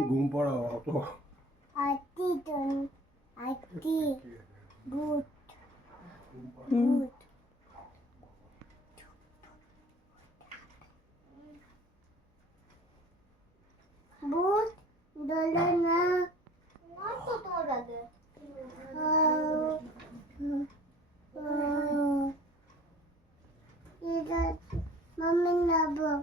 घूम पड़ा हो तो आती तो आती बूट बूट बूट मम्मी ना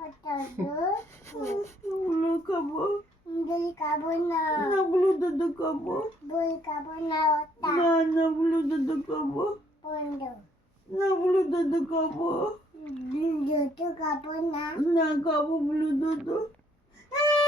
Belum kabur. Beli kabur nak. Nak belum dada kabur. Beli kabur nak otak. Mana nak belum dada kabur. Pondok. Nak belum dada kabur. Beli dada kabur nak. Nak kabur belum dada. Hei!